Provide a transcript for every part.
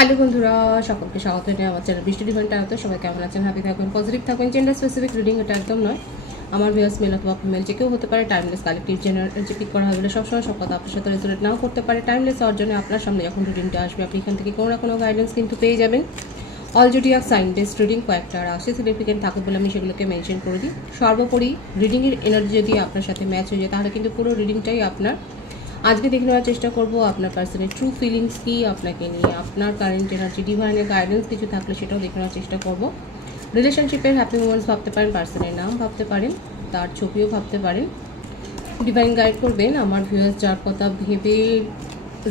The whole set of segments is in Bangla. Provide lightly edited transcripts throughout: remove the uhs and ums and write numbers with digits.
হ্যালো বন্ধুরা, সকলকে স্বাগত জানাই আমার চ্যানেল বৃষ্টি ডিভাইন ট্যারোতে। সবাই কেমন আছেন? হ্যাপি থাকবেন, পজিটিভ থাকবেন। জেন্ডার স্পেসিফিক রিডিং এটা একদম নয়। আমার ভিউয়ার্স মেল অথবা ফিমেল যে কেউ হতে পারে। টাইমলেস কালেক্টিভ জেনারেল যে পিক করা হবে সবসময় সব কথা আপনার সাথে রেজোনেট নাও করতে পারে। টাইমলেস হওয়ার জন্য আপনার সামনে যখন রিডিংটা আসবে আপনি এখান থেকে কোনো না কোনো গাইডেন্স কিন্তু পেয়ে যাবেন। All zodiac sign based reading কয়েকটা রাশি সিগনিফিকেন্ট থাকে বলে আমি সেগুলোকে মেনশন করে দিই। সর্বোপরি রিডিংয়ের এনার্জি যদি আপনার সাথে ম্যাচ হয়ে যায় তাহলে কিন্তু পুরো রিডিংটাই আপনার। আজকে দেখে নেওয়ার চেষ্টা করব আপনার পার্সনের ট্রু ফিলিংস কি আপনাকে নিয়ে, আপনার কারেন্ট এনার্জি, ডিভাইনের গাইডেন্স কিছু থাকলে সেটাও দেখে নেওয়ার চেষ্টা করব। রিলেশনশিপের হ্যাপি মোমেন্টস ভাবতে পারেন, পার্সনের নাম ভাবতে পারেন, তার ছবিও ভাবতে পারেন। ডিভাইন গাইড করবেন আমার ভিউয়ার্স যার কথা ভেবে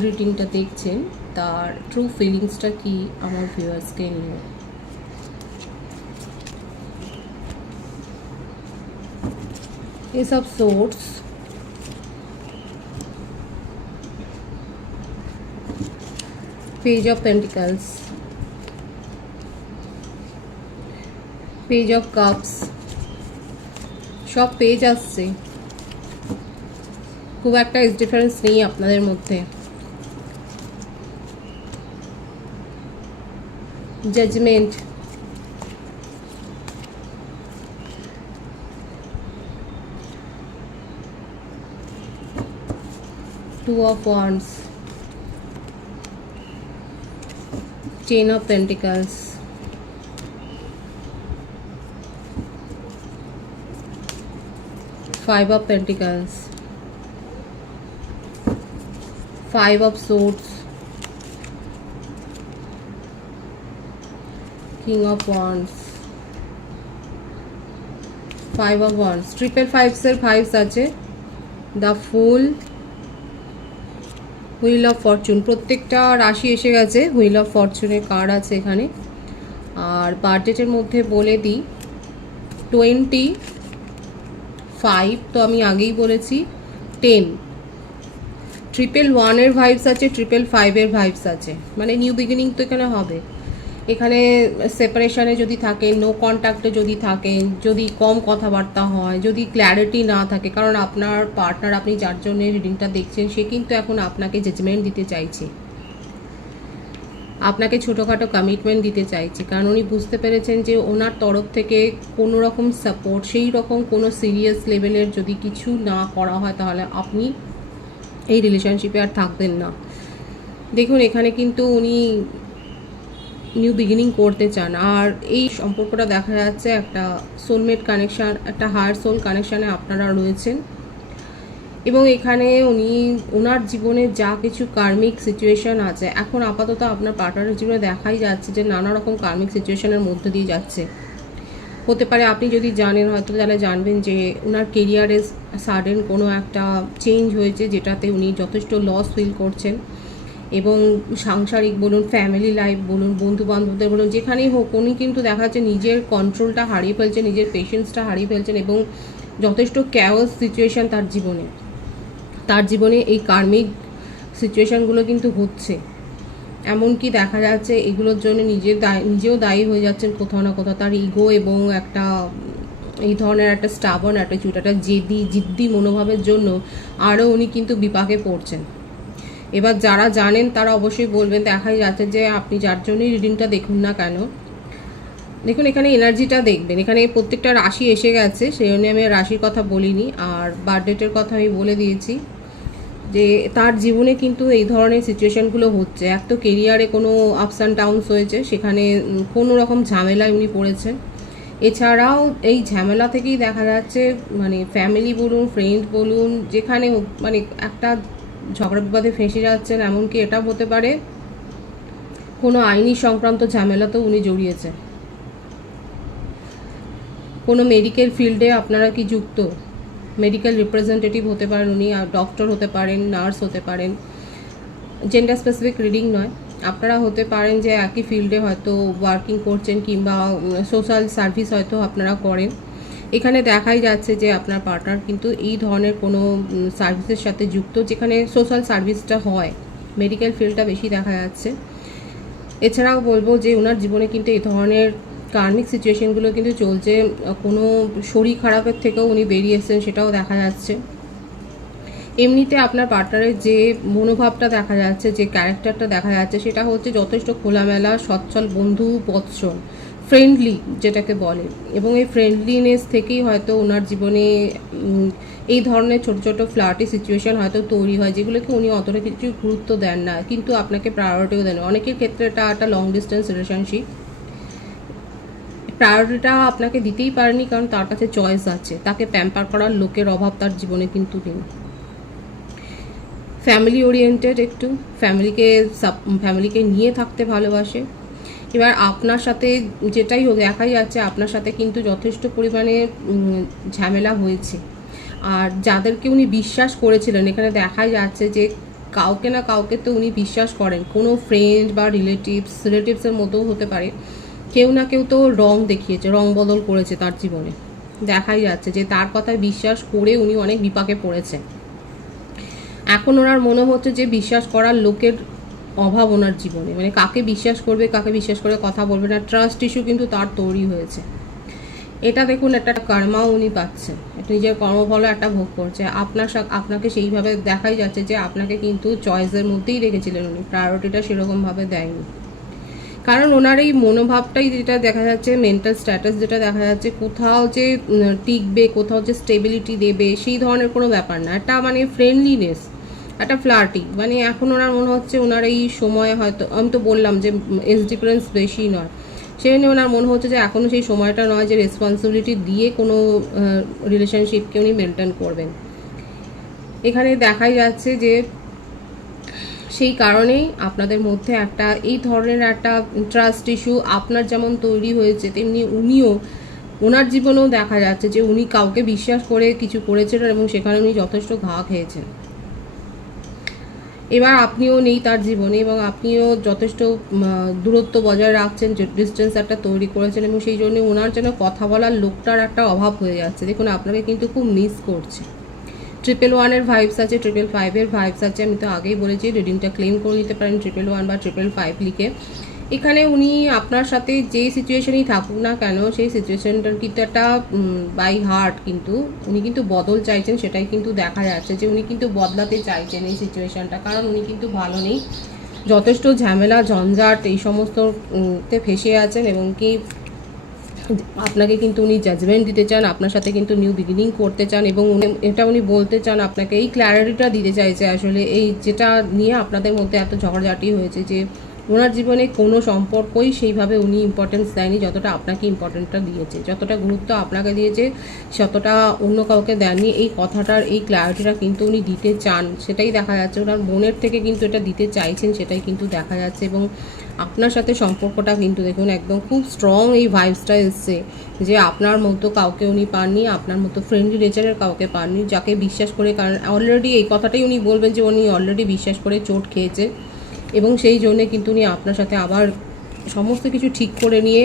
রিডিংটা দেখছেন তার ট্রু ফিলিংসটা কি আমার ভিউয়ার্সকে নিয়ে। Ace of Swords, Page of Pentacles, Page of Cups, সব পেজ আসছে, খুব একটা ডিফারেন্স নেই আপনাদের মধ্যে। Judgement, Two of Wands, Ten of Pentacles, Five of Pentacles, Five of Swords, King of Wands, Five of Wands, Triple Fives এর ফাইভস আছে, the full, wheel of Fortune. প্রত্যেকটা রাশি এসে গেছে, হুইল অফ ফরচুনের কার্ড আছে এখানে। আর বার্থডেটের মধ্যে বলে দিই 25, তো আমি আগেই বলেছি 10, 111-এর ভাইবস আছে, 555-এর ভাইবস আছে, মানে নিউ বিগিনিং তো এখানে হবে। এখানে সেপারেশনে যদি থাকেন, নো কন্ট্যাক্টে যদি থাকেন, যদি কম কথাবার্তা হয়, যদি ক্ল্যারিটি না থাকে, কারণ আপনার পার্টনার, আপনি যার জন্য রিডিংটা দেখছেন, সে কিন্তু এখন আপনাকে জাজমেন্ট দিতে চাইছে, আপনাকে ছোটোখাটো কমিটমেন্ট দিতে চাইছে, কারণ উনি বুঝতে পেরেছেন যে ওনার তরফ থেকে কোনো রকম সাপোর্ট, সেই রকম কোনো সিরিয়াস লেভেলের যদি কিছু না করা হয় তাহলে আপনি এই রিলেশনশিপে আর থাকবেন না। দেখুন এখানে কিন্তু উনি নিউ বিগিনিং করতে চান, আর এই সম্পর্কটা দেখা যাচ্ছে একটা সোলমেট কানেকশান, একটা হায়ার সোল কানেকশানে আপনারা রয়েছেন। এবং এখানে উনি ওনার জীবনে যা কিছু কার্মিক সিচুয়েশান আছে, এখন আপাতত আপনার পার্টনারের জীবনে দেখাই যাচ্ছে যে নানা রকম কার্মিক সিচুয়েশানের মধ্যে দিয়ে যাচ্ছে। হতে পারে আপনি যদি জানেন, হয়তো তাহলে জানবেন যে ওনার কেরিয়ারে সাডেন কোনো একটা চেঞ্জ হয়েছে যেটাতে উনি যথেষ্ট লস ফিল করছেন, এবং সাংসারিক বলুন, ফ্যামিলি লাইফ বলুন, বন্ধু বান্ধবদের বলুন, যেখানেই হোক উনি কিন্তু দেখা যাচ্ছে নিজের কন্ট্রোলটা হারিয়ে ফেলছেন, নিজের পেশেন্সটা হারিয়ে ফেলছেন, এবং যথেষ্ট ক্যাওস সিচুয়েশান তার জীবনে এই কার্মিক সিচুয়েশানগুলো কিন্তু হচ্ছে। এমনকি দেখা যাচ্ছে এগুলোর জন্য নিজেও দায়ী হয়ে যাচ্ছেন কোথাও না কোথাও। তার ইগো এবং একটা এই ধরনের একটা স্টাবন অ্যাটিটিউড, একটা জিদ্দি মনোভাবের জন্য আরও উনি কিন্তু বিপাকে পড়ছেন। এবার যারা জানেন তারা অবশ্যই বলবেন, দেখাই যাচ্ছে যে আপনি যার জন্যই রিডিংটা দেখুন না কেন, দেখুন এখানে এনার্জিটা দেখবেন। এখানে প্রত্যেকটা রাশি এসে গেছে, সেই জন্য আমি রাশির কথা বলিনি, আর বার্থডেটের কথা আমি বলে দিয়েছি যে তার জীবনে কিন্তু এই ধরনের সিচুয়েশানগুলো হচ্ছে। এক তো কেরিয়ারে কোনো আপস অ্যান্ড ডাউনস হয়েছে, সেখানে কোনো রকম ঝামেলায় উনি পড়েছেন। এছাড়াও এই ঝামেলা থেকেই দেখা যাচ্ছে মানে ফ্যামিলি বলুন, ফ্রেন্ড বলুন, যেখানে মানে একটা ঝগড়া বিবাদে ফেঁসে যাচ্ছেন। এমনকি এটা হতে পারে কোনো আইনি সংক্রান্ত ঝামেলাতেও উনি জড়িয়েছেন। কোনো মেডিকেল ফিল্ডে আপনারা কি যুক্ত, মেডিকেল রিপ্রেজেন্টেটিভ হতে পারেন উনি, আর ডক্টর হতে পারেন, নার্স হতে পারেন। জেন্ডার স্পেসিফিক রিডিং নয়, আপনারা হতে পারেন যে একই ফিল্ডে হয়তো ওয়ার্কিং করছেন, কিংবা সোশ্যাল সার্ভিস হয়তো আপনারা করেন। এখানে দেখাই যাচ্ছে যে আপনার পার্টনার কিন্তু এই ধরনের কোনো সার্ভিসের সাথে যুক্ত, যেখানে সোশ্যাল সার্ভিসটা হয়, মেডিকেল ফিল্ডটা বেশি দেখা যাচ্ছে। এছাড়াও বলবো যে ওনার জীবনে কিন্তু এই ধরনের কার্মিক সিচুয়েশনগুলো কিন্তু চলছে, কোনো শরীর খারাপের থেকেও উনি বেরিয়ে এসেছেন সেটাও দেখা যাচ্ছে। এমনিতে আপনার পার্টনারের যে মনোভাবটা দেখা যাচ্ছে, যে ক্যারেক্টারটা দেখা যাচ্ছে, সেটা হচ্ছে যথেষ্ট খোলামেলা, সচ্ছল, বন্ধু বৎসল, ফ্রেন্ডলি যেটাকে বলে। এবং এই ফ্রেন্ডলিনেস থেকেই হয়তো ওনার জীবনে এই ধরনের ছোট ছোট ফ্লার্টি সিচুয়েশন হয়তো তৈরি হয়, যেগুলোকে উনি অতটা কিছু গুরুত্ব দেন না, কিন্তু আপনাকে প্রায়োরিটিও দেন। অনেকের ক্ষেত্রে এটা একটা লং ডিস্টেন্স রিলেশনশিপ, প্রায়োরিটিটা আপনাকে দিতেই পারেনি কারণ তার কাছে চয়েস আছে, তাকে প্যাম্পার করার লোকের অভাব তার জীবনে কিন্তু নেই। ফ্যামিলি ওরিয়েন্টেড, একটু ফ্যামিলিকে নিয়ে থাকতে ভালোবাসে। এবার আপনার সাথে যেটাই হোক, দেখাই যাচ্ছে আপনার সাথে কিন্তু যথেষ্ট পরিমাণে ঝামেলা হয়েছে। আর যাদেরকে উনি বিশ্বাস করেছিলেন, এখানে দেখাই যাচ্ছে যে কাউকে না কাউকে তো উনি বিশ্বাস করেন, কোনো ফ্রেন্ড বা রিলেটিভসের মতোও হতে পারে, কেউ না কেউ তো রং দেখিয়েছে, রং বদল করেছে তার জীবনে। দেখাই যাচ্ছে যে তার কথায় বিশ্বাস করে উনি অনেক বিপাকে পড়েছেন। এখন ওনার মনে হচ্ছে যে বিশ্বাস করার লোকের অভাব ওনার জীবনে, মানে কাকে বিশ্বাস করবে, কাকে বিশ্বাস করে কথা বলবে না, ট্রাস্ট ইস্যু কিন্তু তার তৈরি হয়েছে। এটা দেখুন, একটা কর্মাও উনি পাচ্ছেন, নিজের কর্মফল একটা ভোগ করছে। আপনাকে সেইভাবে দেখাই যাচ্ছে যে আপনাকে কিন্তু চয়েসের মধ্যেই রেখেছিলেন উনি, প্রায়োরিটিটা সেরকমভাবে দেয়নি। কারণ ওনার এই মনোভাবটাই যেটা দেখা যাচ্ছে, মেন্টাল স্ট্যাটাস যেটা দেখা যাচ্ছে, কোথাও যে টিকবে, কোথাও যে স্টেবিলিটি দেবে, সেই ধরনের কোনো ব্যাপার না। একটা মানে ফ্রেন্ডলিনেস, একটা ফ্লার্টি, মানে এখন ওনার মনে হচ্ছে ওনার এই সময় হয়তো, আমি তো বললাম যে এজ ডিফারেন্স বেশি নয়, সেই জন্য ওনার মনে হচ্ছে যে এখনও সেই সময়টা নয় যে রেসপন্সিবিলিটি দিয়ে কোনো রিলেশনশিপকে উনি মেনটেন করবেন। এখানে দেখাই যাচ্ছে যে সেই কারণেই আপনাদের মধ্যে একটা এই ধরনের একটা ট্রাস্ট ইস্যু আপনার যেমন তৈরি হয়েছে, তেমনি উনিও, ওনার জীবনেও দেখা যাচ্ছে যে উনি কাউকে বিশ্বাস করে কিছু করেছিলেন এবং সেখানে উনি যথেষ্ট ঘা খেয়েছেন। এবার আপনিও নেই তার জীবনে এবং আপনিও যথেষ্ট দূরত্ব বজায় রাখছেন, ডিস্টেন্স একটা তৈরি করেছেন, এবং সেই জন্য ওনার যেন কথা বলার লোকটার একটা অভাব হয়ে যাচ্ছে। দেখুন, আপনাকে কিন্তু খুব মিস করছে। 111-এর ভাইবস আছে, 555-এর ভাইবস আছে। আমি তো আগেই বলেছি রিডিংটা ক্লেম করে নিতে পারেন 111 বা 555 লিখে। এখানে উনি আপনার সাথে যে সিচুয়েশনেই থাকুক না কেন, সেই সিচুয়েশনটার কিন্তু একটা বাই হার্ট কিন্তু উনি কিন্তু বদল চাইছেন, সেটাই কিন্তু দেখা যাচ্ছে যে উনি কিন্তু বদলাতে চাইছেন এই সিচুয়েশনটা, কারণ উনি কিন্তু ভালো নেই, যথেষ্ট ঝামেলা ঝঞ্ঝাট এই সমস্ততে ফেসে আছেন, এবং কি আপনাকে কিন্তু উনি জাজমেন্ট দিতে চান, আপনার সাথে কিন্তু নিউ বিগিনিং করতে চান, এবং এটা উনি বলতে চান আপনাকে, এই ক্ল্যারিটিটা দিতে চাইছে আসলে, এই যেটা নিয়ে আপনাদের মধ্যে এত ঝগড়াঝাটি হয়েছে, যে ওনার জীবনে কোনো সম্পর্কই সেইভাবে উনি ইম্পর্টেন্স দেয়নি যতটা আপনাকে ইম্পর্টেন্টটা দিয়েছে, যতটা গুরুত্ব আপনাকে দিয়েছে ততটা অন্য কাউকে দেননি। এই কথাটার এই ক্ল্যারিটিটা কিন্তু উনি দিতে চান, সেটাই দেখা যাচ্ছে, ওনার মনের থেকে কিন্তু এটা দিতে চাইছেন, সেটাই কিন্তু দেখা যাচ্ছে। এবং আপনার সাথে সম্পর্কটা কিন্তু দেখুন একদম খুব স্ট্রং এই ভাইবসটা এসছে, যে আপনার মতো কাউকে উনি পাননি, আপনার মতো ফ্রেন্ডলি নেচারের কাউকে পাননি, যাকে বিশ্বাস করে, কারণ অলরেডি এই কথাটাই উনি বলবেন যে উনি অলরেডি বিশ্বাস করে চোট খেয়েছে, এবং সেই জন্যে কিন্তু উনি আপনার সাথে আবার সমস্ত কিছু ঠিক করে নিয়ে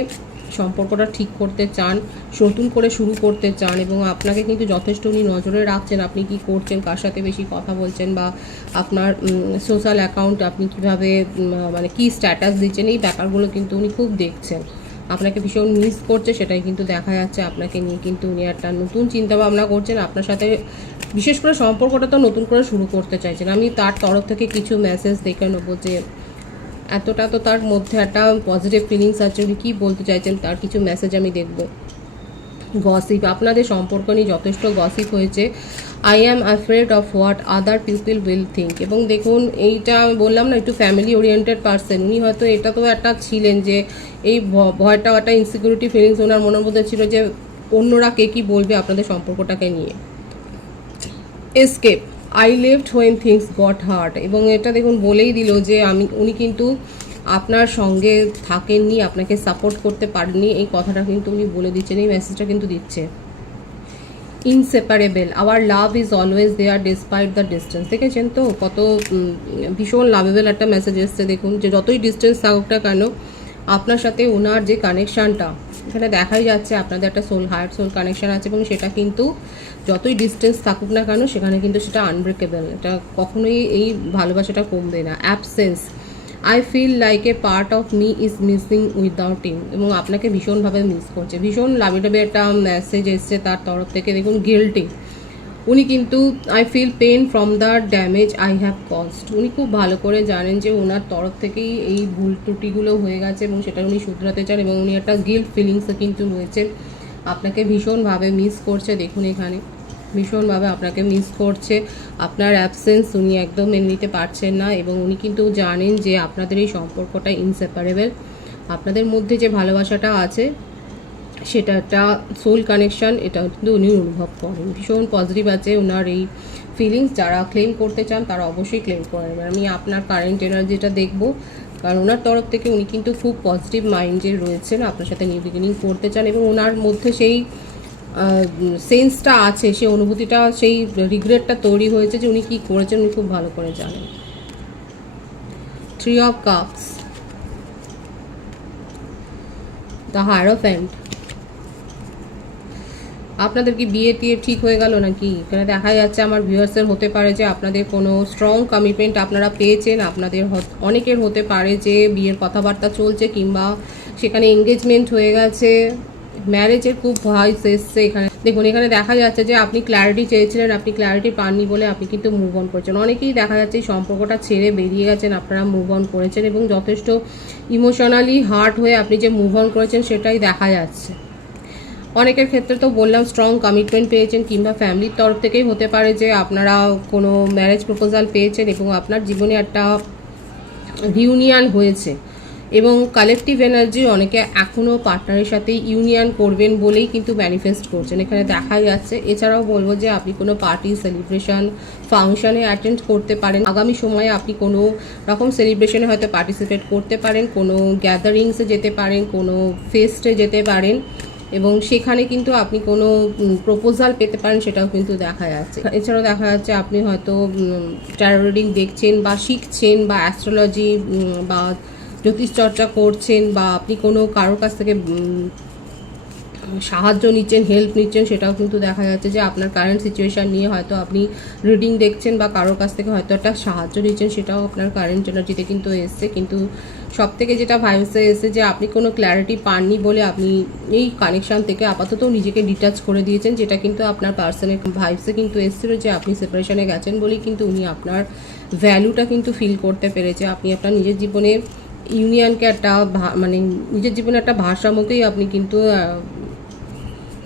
সম্পর্কটা ঠিক করতে চান, নতুন করে শুরু করতে চান, এবং আপনাকে কিন্তু যথেষ্ট উনি নজরে রাখছেন, আপনি কি করছেন, কার সাথে বেশি কথা বলছেন, বা আপনার সোশ্যাল অ্যাকাউন্ট আপনি কিভাবে মানে কি স্ট্যাটাস দিচ্ছেন, এই ব্যাপারগুলো কিন্তু উনি খুব দেখছেন, আপনাকে ভীষণ মিস করছে, সেটাই কিন্তু দেখা যাচ্ছে। আপনাকে নিয়ে কিন্তু উনি একটা নতুন চিন্তাভাবনা করছেন, আপনার সাথে বিশেষ করে সম্পর্কটা তো নতুন করে শুরু করতে চাইছেন। আমি তার তরফ থেকে কিছু মেসেজ দেখে নেবো যে এতটা তো তার মধ্যে একটা পজিটিভ ফিলিংস আছে, উনি কী বলতে চাইছেন, তার কিছু মেসেজ আমি দেখব। গসিপ, আপনাদের সম্পর্ক নিয়ে যথেষ্ট গসিপ হয়েছে। I am afraid of what other people will think, এবং দেখুন এইটা আমি বললাম না, একটু ফ্যামিলি ওরিয়েন্টেড পার্সন উনি, হয়তো এটা তো একটা ছিলেন যে এই ভয়টাও একটা ইনসিকিউরিটি ফিলিংস ওনার মনের মধ্যে ছিল, যে অন্যরা কে কী বলবে আপনাদের সম্পর্কটাকে নিয়ে। Escape, I left when things goat heart, এবং এটা দেখুন বলেই দিল যে উনি কিন্তু আপনার সঙ্গে থাকেননি, আপনাকে সাপোর্ট করতে পারেননি, এই কথাটা কিন্তু উনি বলে দিচ্ছেন, এই মেসেজটা কিন্তু দিচ্ছে। Inseparable, our love is always there despite the distance, দেখেছেন তো কত ভীষণ লাভেবল একটা মেসেজ এসছে। দেখুন যে যতই ডিস্টেন্স থাকুক না কেন, আপনার সাথে ওনার যে কানেকশানটা এখানে দেখাই যাচ্ছে, আপনাদের একটা হার্ট সোল কানেকশান আছে, এবং সেটা কিন্তু যতই ডিস্টেন্স থাকুক না কেন সেখানে কিন্তু সেটা আনব্রেকেবল, এটা কখনোই এই ভালোবাসাটা কমবে না। Absence, I feel like a part of me is missing without him, এবং আপনাকে ভীষণভাবে মিস করছে, ভীষণ লাভিডাবে একটা মেসেজ এসছে তার তরফ থেকে। দেখুন গিল্টি, উনি কিন্তু I feel pain from the damage I have caused. উনি খুব ভালো করে জানেন যে ওনার তরফ থেকেই এই ভুল ত্রুটিগুলো হয়ে গেছে এবং সেটা উনি শুধরাতে চান, এবং উনি একটা গিল্ট ফিলিংসে কিন্তু রয়েছে। আপনাকে ভীষণভাবে মিস করছে, দেখুন এখানে ভীষণভাবে আপনাকে মিস করছে। আপনার অ্যাবসেন্স উনি একদম মেনে নিতে পারছেন না, এবং উনি কিন্তু জানেন যে আপনাদের এই সম্পর্কটা ইনসেপারেবল। আপনাদের মধ্যে যে ভালোবাসাটা আছে সেটা একটা সোল কানেকশন, এটা কিন্তু উনি অনুভব করেন। ভীষণ পজিটিভ আছে ওনার এই ফিলিংস। যারা ক্লেম করতে চান তারা অবশ্যই ক্লেম করে নেবেন। আমি আপনার কারেন্ট এনার্জিটা দেখবো, কারণ ওনার তরফ থেকে উনি কিন্তু খুব পজিটিভ মাইন্ডে রয়েছেন, আপনার সাথে নিউ বিগিনিং করতে চান, এবং ওনার মধ্যে সেই সেন্সটা আছে, সেই অনুভূতিটা, সেই রিগ্রেটটা তৈরি হয়েছে যে উনি কী করেছেন উনি খুব ভালো করে জানেন। 3 of Cups, দ্য হায়ারোফ্যান্ট। আপনাদের কি বিয়ে টিয়ে ঠিক হয়ে গেল নাকি? এখানে দেখা যাচ্ছে আমার ভিউয়ার্সের হতে পারে যে আপনাদের কোনো স্ট্রং কমিটমেন্ট আপনারা পেয়েছেন। আপনাদের অনেকের হতে পারে যে বিয়ের কথাবার্তা চলছে, কিংবা সেখানে এঙ্গেজমেন্ট হয়ে গেছে, ম্যারেজের খুব ভয়েস এসছে। এখানে দেখুন, এখানে দেখা যাচ্ছে যে আপনি ক্ল্যারিটি চেয়েছিলেন, আপনি ক্ল্যারিটি পাননি বলে আপনি কিন্তু মুভ অন করেছেন। অনেকেই দেখা যাচ্ছে এই সম্পর্কটা ছেড়ে বেরিয়ে গেছেন, আপনারা মুভ অন করেছেন, এবং যথেষ্ট ইমোশনালি হার্ট হয়ে আপনি যে মুভ অন করেছেন সেটাই দেখা যাচ্ছে। অনেকের ক্ষেত্রে তো বললাম স্ট্রং কমিটমেন্ট পেয়েছেন, কিংবা ফ্যামিলির তরফ থেকেই হতে পারে যে আপনারা কোনো ম্যারেজ প্রপোজাল পেয়েছেন এবং আপনার জীবনে একটা রিউনিয়ন হয়েছে, এবং কালেকটিভ এনার্জি অনেকে এখনও পার্টনারের সাথে ইউনিয়ন করবেন বলেই কিন্তু ম্যানিফেস্ট করছেন, এখানে দেখা যাচ্ছে। এছাড়াও বলবো যে আপনি কোনো পার্টি, সেলিব্রেশন, ফাংশনে অ্যাটেন্ড করতে পারেন। আগামী সময়ে আপনি কোনো রকম সেলিব্রেশনে হয়তো পার্টিসিপেট করতে পারেন, কোনো গ্যাদারিংসে যেতে পারেন, কোনো ফেস্টে যেতে পারেন, এবং সেখানে কিন্তু আপনি কোনো প্রপোজাল পেতে পারেন, সেটাও কিন্তু দেখা যাচ্ছে। এছাড়াও দেখা যাচ্ছে আপনি হয়তো ট্যারো রিডিং দেখছেন বা শিখছেন, বা অ্যাস্ট্রোলজি বা জ্যোতিষ চর্চা করছেন, বা আপনি কোনো কারোর কাছ থেকে সাহায্য নিচ্ছেন, হেল্প নিচ্ছেন, সেটাও কিন্তু দেখা যাচ্ছে যে আপনার কারেন্ট সিচুয়েশান নিয়ে হয়তো আপনি রিডিং দেখছেন বা কারোর কাছ থেকে হয়তো একটা সাহায্য নিচ্ছেন, সেটাও আপনার কারেন্ট এনার্জিতে কিন্তু এসছে। কিন্তু সব থেকে যেটা ভাইবসে এসছে যে আপনি কোনো ক্ল্যারিটি পাননি বলে আপনি এই কানেকশান থেকে আপাতত নিজেকে ডিটাচ করে দিয়েছেন, যেটা কিন্তু আপনার পার্সনের ভাইবসে কিন্তু এসেছিলো যে আপনি সেপারেশনে গেছেন বলেই কিন্তু উনি আপনার ভ্যালুটা কিন্তু ফিল করতে পেরেছে। আপনি আপনার নিজের জীবনে ইউনিয়নকে একটা মানে নিজের জীবনে একটা ভারসাম্যকেই আপনি কিন্তু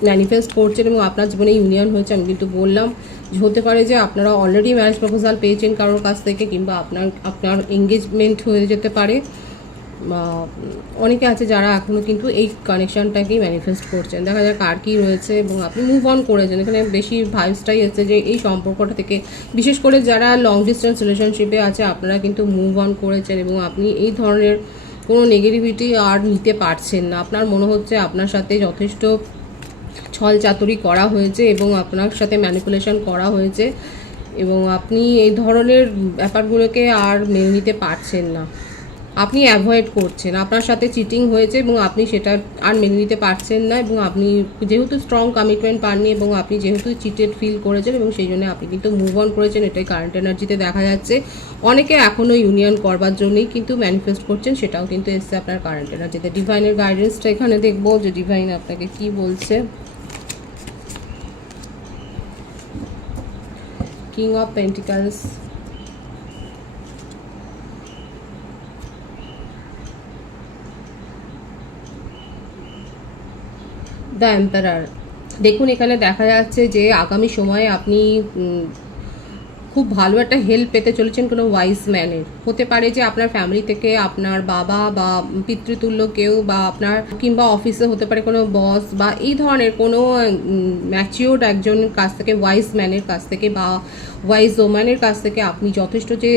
ম্যানিফেস্ট করছেন, এবং আপনার জীবনে ইউনিয়ন হয়েছে। আমি কিন্তু বললাম যে হতে পারে যে আপনারা অলরেডি ম্যারেজ প্রপোজাল পেয়েছেন কারোর কাছ থেকে, কিংবা আপনার এঙ্গেজমেন্ট হয়ে যেতে পারে, বা অনেকে আছে যারা এখনও কিন্তু এই কানেকশানটাকেই ম্যানিফেস্ট করছেন। দেখা যাক আর কী রয়েছে, এবং আপনি মুভ অন করেছেন। এখানে বেশি ভাইবসটাই এসছে যে এই সম্পর্কটা থেকে, বিশেষ করে যারা লং ডিস্টেন্স রিলেশনশিপে আছে, আপনারা কিন্তু মুভ অন করেছেন, এবং আপনি এই ধরনের কোনো নেগেটিভিটি আর নিতে পারছেন না। আপনার মনে হচ্ছে আপনার সাথে যথেষ্ট ছল চাতুরি করা হয়েছে, এবং আপনার সাথে ম্যানিপুলেশন করা হয়েছে, এবং আপনি এই ধরনের ব্যাপারগুলোকে আর মেনে নিতে পারছেন না। আপনি অ্যাভয়েড করছেন, আপনার সাথে চিটিং হয়েছে এবং আপনি সেটা আর মেনে নিতে পারছেন না, এবং আপনি যেহেতু স্ট্রং কমিটমেন্ট পাননি, এবং আপনি যেহেতু চিটেড ফিল করেছেন, এবং সেই জন্য আপনি কিন্তু মুভ অন করেছেন, এটাই কারেন্ট এনার্জিতে দেখা যাচ্ছে। অনেকে এখনও ইউনিয়ন করবার জন্যই কিন্তু ম্যানিফেস্ট করছেন, সেটাও কিন্তু এসছে আপনার কারেন্ট এনার্জিতে। ডিভাইনের গাইডেন্সটা এখানে দেখবো যে ডিভাইন আপনাকে কি বলছে। King of pentacles, the emperor. দেখুন, এখানে দেখা যাচ্ছে যে আগামী সময়ে আপনি খুব ভালো একটা হেল্প পেতে চলেছেন কোনো ওয়াইজ ম্যানের। হতে পারে যে আপনার ফ্যামিলি থেকে আপনার বাবা বা পিতৃতুল্য কেউ, বা আপনার কিংবা অফিসে হতে পারে কোনো বস, বা এই ধরনের কোনো ম্যাচিওর্ড একজন কাছ থেকে, ওয়াইজ ম্যানের কাছ থেকে বা ওয়াইজ ওম্যানের কাছ থেকে আপনি যথেষ্ট যে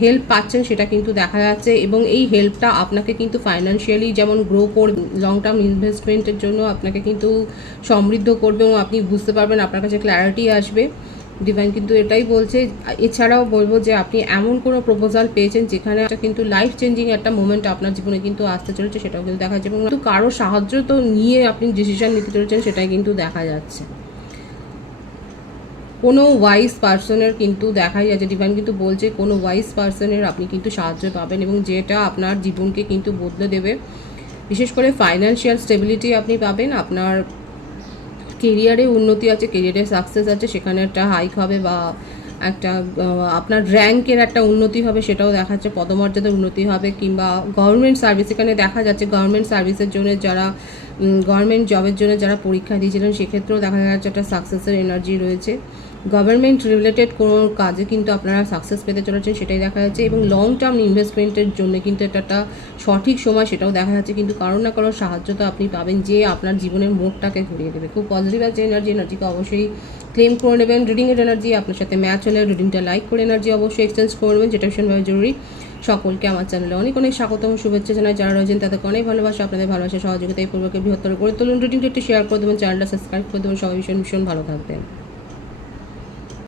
হেল্প পাচ্ছেন সেটা কিন্তু দেখা যাচ্ছে, এবং এই হেল্পটা আপনাকে কিন্তু ফাইন্যান্সিয়ালি যেমন গ্রো করবে, লং টার্ম ইনভেস্টমেন্টের জন্য আপনাকে কিন্তু সমৃদ্ধ করবে, এবং আপনি বুঝতে পারবেন, আপনার কাছে ক্ল্যারিটি আসবে। ডিভাইন কিন্তু এটাই বলছে। এছাড়াও বলবো যে আপনি এমন কোনো প্রপোজাল পেয়েছেন যেখানে কিন্তু লাইফ চেঞ্জিং একটা মোমেন্ট আপনার জীবনে কিন্তু আসতে চলেছে, সেটাও কিন্তু দেখা যাচ্ছে, এবং কিন্তু কারো সাহায্য তো নিয়ে আপনি ডিসিশন নিতে চলেছেন, সেটাই কিন্তু দেখা যাচ্ছে। কোনো ওয়াইজ পার্সনের কিন্তু দেখাই যাচ্ছে, ডিভাইন কিন্তু বলছে কোনো ওয়াইজ পার্সনের আপনি কিন্তু সাহায্য পাবেন, এবং যেটা আপনার জীবনকে কিন্তু বদলে দেবে। বিশেষ করে ফাইন্যান্সিয়াল স্টেবিলিটি আপনি পাবেন, আপনার কেরিয়ারে উন্নতি আছে, কেরিয়ারে সাকসেস আছে, সেখানে একটা হাইক হবে বা একটা আপনার র্যাঙ্কের একটা উন্নতি হবে, সেটাও দেখাচ্ছে, পদমর্যাদার উন্নতি হবে, কিংবা গভর্নমেন্ট সার্ভিস এখানে দেখা যাচ্ছে, গভর্নমেন্ট সার্ভিসের জন্য যারা গভর্নমেন্ট জবের জন্য যারা পরীক্ষা দিয়েছিলেন সেক্ষেত্রেও দেখা যাচ্ছে একটা সাকসেসের এনার্জি রয়েছে। গভর্নমেন্ট রিলেটেড কোনো কাজে কিন্তু আপনারা সাকসেস পেতে চলেছেন সেটাই দেখা যাচ্ছে, এবং লং টার্ম ইনভেস্টমেন্টের জন্য কিন্তু এটা একটা সঠিক সময় সেটাও দেখা যাচ্ছে, কিন্তু কারোর না কারোর সাহায্য তো আপনি পাবেন যে আপনার জীবনের মোড়টাকে ঘুরিয়ে দেবে। খুব পজিটিভ আছে এনার্জিকে অবশ্যই ক্লেম করে নেবেন। রিডিংয়ের এনার্জি আপনার সাথে ম্যাচ হলে রিডিংটা লাইক করে এনার্জি অবশ্যই এক্সচেঞ্জ করে নেবেন, যেটা ভীষণভাবে জরুরি। সকলকে আমার চ্যানেলে অনেক অনেক স্বাগতম, শুভেচ্ছা জানাই। যারা রয়েছেন তাদেরকে অনেক ভালোবাসা, আপনাদের ভালোবাসা সহযোগিতা এই পূর্বকে বৃহত্তর করে তুলুন। রিডিংটা একটু শেয়ার করে দেবেন, চ্যানেলটা সাবস্ক্রাইব করে দেবেন। সবাই ভীষণ ভীষণ ভালো থাকবেন।